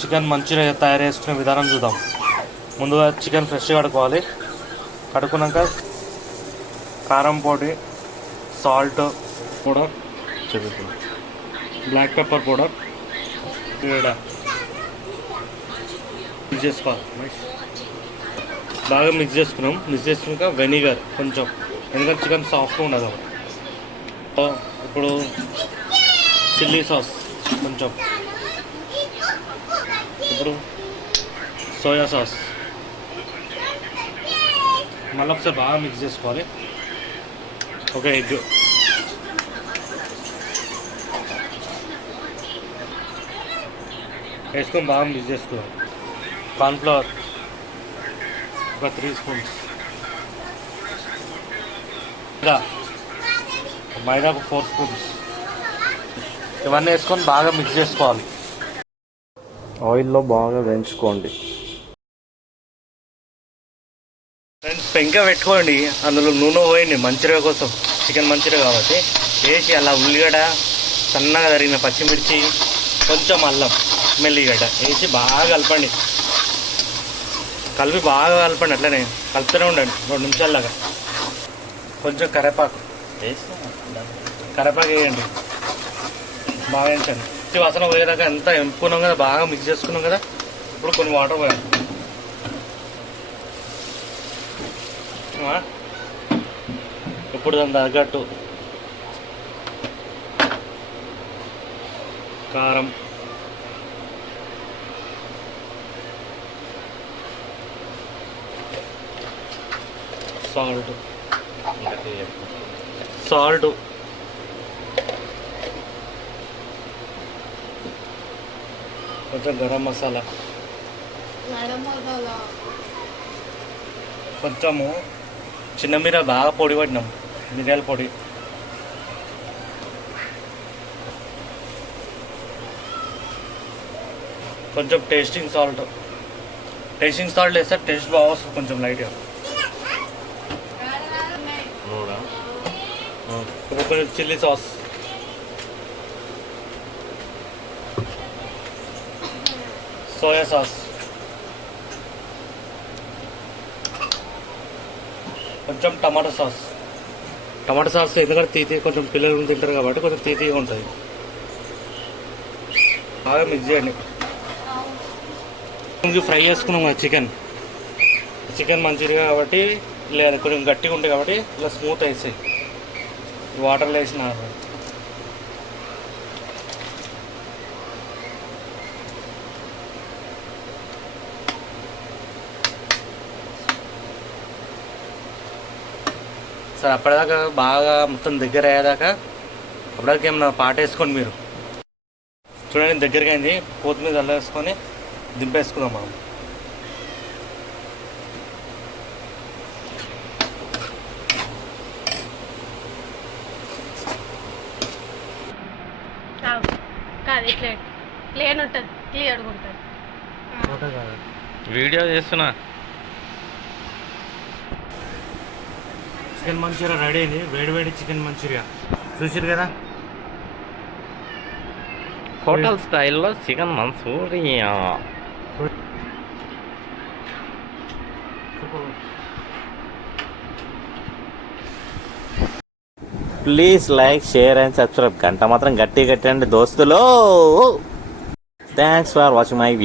Chicken Manchuria తయారు చేసుకునే విధానం చూద్దాం. ముందుగా చికెన్ ఫ్రెష్గా కడుక్కోవాలి. కడుక్కున్నాక కారం పొడి, salt powder, black pepper powder mix చేసుకోవాలి. బాగా మిక్స్ చేసుకున్నాం. మిక్స్ చేసుకున్నాక వెనిగర్ కొంచెం, ఎందుకంటే చికెన్ సాఫ్ట్గా ఉండదు. ఇప్పుడు చిల్లీ సాస్ కొంచెం, ఇప్పుడు సోయా సాస్, మళ్ళీ ఒకసారి బాగా మిక్స్ చేసుకోవాలి. ఒక ఎగ్, వేసుకొని బాగా మిక్స్ చేసుకోవాలి. కార్న్ఫ్లవర్ ఒక 3 స్పూన్స్, మైదా ఒక 4 స్పూన్స్, ఇవన్నీ వేసుకొని బాగా మిక్స్ చేసుకోవాలి. ఆయిల్లో బాగా వేయించుకోండి. ఫ్రెండ్స్ పెంక పెట్టుకోండి, అందులో నూనె పోయండి మంచిగా కోసం, చికెన్ మంచిగా కాబట్టి వేసి అలా ఉల్లిగడ్డ, సన్నగా తరిగిన పచ్చిమిర్చి, కొంచెం అల్లం, మెల్లిగడ్డ వేసి బాగా కలపండి. కలిపి బాగా కలపండి. అట్లనే కలుపుతూనే ఉండండి 2 నిమిషాల దాకా. కొంచెం కరివేపాకు వేయండి, బాగా వేయించండి. వాసన పోయేదాకా ఎంత ఎంపుకున్నాం కదా, బాగా మిక్స్ చేసుకున్నాం కదా. ఇప్పుడు కొన్ని వాటర్ పోయాలి. ఇప్పుడు దాని తగ్గట్టు కారం, సాల్ట్ కొంచెం గరం మసాలా, కొంచెము చిన్న మిర బాగా పొడి పట్టినాం, మిరియాల పొడి, కొంచెం టేస్టింగ్ సాల్ట్ వేస్తే టేస్ట్ బాగా వస్తుంది కొంచెం లైట్గా. కొంచెం చిల్లీ సాస్, సోయా సాస్, కొంచెం టమాటా సాస్ ఎందుకంటే తీతి కొంచెం పిల్లలు తింటారు కాబట్టి కొంచెం తీతిగా ఉంటుంది. బాగా మిక్స్ చేయండి. ఫ్రై చేసుకున్నాం కదా చికెన్ మంచిగా కాబట్టి, లేదా కొంచెం గట్టిగా ఉంటుంది కాబట్టి ఇలా స్మూత్ వేసాయి. వాటర్లో వేసిన సరే. అప్పటిదాకా బాగా మొత్తం దగ్గర అయ్యేదాకా అప్పటిదాకా ఏమన్నా పాట వేసుకోండి మీరు. చూడండి దగ్గరగా అయింది. కొత్తిమీర అల్లం వేసుకొని దింపేసుకుందాం మనం. వీడియో చేస్తున్నా. చికెన్ మంచూరియా రెడీ అయింది. వేడి చికెన్ మంచూరియా చూసారు కదా, హోటల్ స్టైల్లో chicken manchurian. Please like, share and subscribe. గంట మాత్రం గట్టి కట్టండి దోస్తులు. Thanks for watching my video.